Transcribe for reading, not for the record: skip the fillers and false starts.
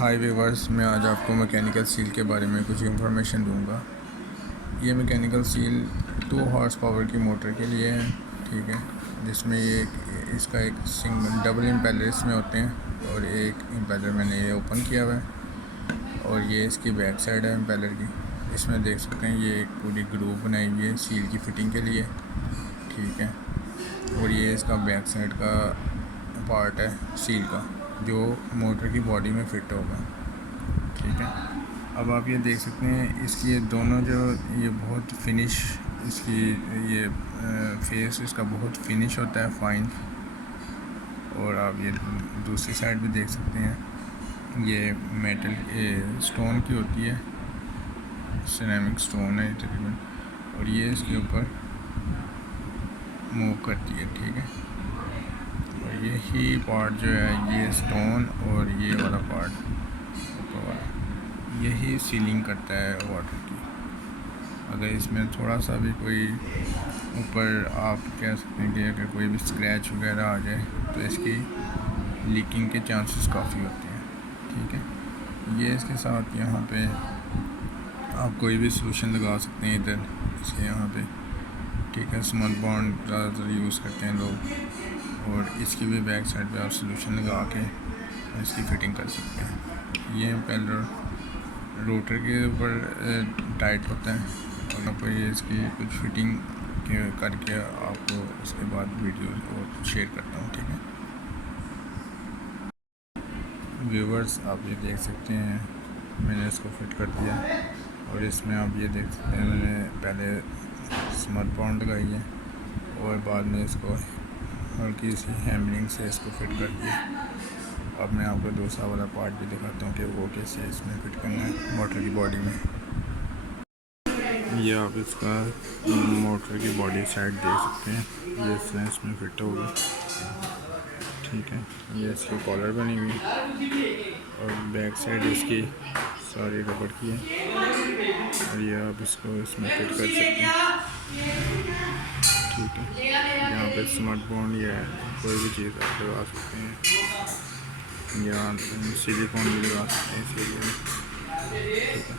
हाय viewers, मैं आज आपको मैकेनिकल सील के बारे में कुछ इंफॉर्मेशन दूंगा। ये मैकेनिकल सील 2 हॉर्स पावर की मोटर के लिए है, ठीक है, जिसमें ये इसका एक सिंगल डबल इम्पेलर इसमें होते हैं और एक इम्पेलर मैंने ये ओपन किया हुआ है और ये इसकी बैक साइड है इम्पेलर की। इसमें देख सकते हैं ये एक पूरी ग्रूव बनाई हुई है सील की फिटिंग के लिए, ठीक है। और ये इसका बैक साइड का पार्ट है सील का, जो मोटर की बॉडी में फिट होगा, ठीक है। अब आप ये देख सकते हैं इसकी दोनों जो ये बहुत फिनिश इसकी ये फेस इसका बहुत फिनिश होता है, फाइन। और आप ये दूसरी साइड भी देख सकते हैं, ये मेटल स्टोन की होती है, सिरेमिक स्टोन है तकरीबन, और ये इसके ऊपर मूव करती है, ठीक है। और यही पार्ट जो है ये स्टोन और ये वाला पार्ट ऊपर वाला यही सीलिंग करता है वाटर की। अगर इसमें थोड़ा सा भी कोई ऊपर आप कह सकते हैं कि अगर कोई भी स्क्रैच वगैरह आ जाए तो इसकी लीकिंग के चांसेस काफ़ी होते हैं, ठीक है। ये इसके साथ यहाँ पे आप कोई भी सोल्यूशन लगा सकते हैं इधर इसके यहाँ पे, ठीक है। स्मॉल बॉन्ड ज़्यादातर यूज़ करते हैं लोग, और इसकी भी बैक साइड पे आप सोल्यूशन लगा के इसकी फ़िटिंग कर सकते हैं। ये इम्पेलर रोटर के ऊपर टाइट होता है, और यहाँ पर ये इसकी कुछ फिटिंग करके आपको उसके बाद वीडियो और शेयर करता हूँ, ठीक है। व्यूवर्स, आप ये देख सकते हैं मैंने इसको फिट कर दिया, और इसमें आप ये देख सकते हैं मैंने पहले स्मॉल बॉन्ड लगाई है और बाद में इसको हल्की सी हैमरिंग से इसको फिट कर दिया। अब मैं आपको दूसरा वाला पार्ट भी दिखाता हूँ कि वो कैसे इसमें फिट करना है मोटर की बॉडी में। ये आप इसका मोटर की बॉडी साइड देख सकते हैं, ये इसमें फिट होगी, ठीक है। ये इसकी कॉलर बनी हुई और बैक साइड इसकी सारी रबड़ की है, और ये आप इसको इसमें फिट कर सकते हैं, ठीक है। यहाँ पे स्मार्ट बॉन्ड या कोई भी चीज़ आप लगा सकते हैं, या सिलिकॉन भी लगा सकते हैं इसके लिए, ठीक है।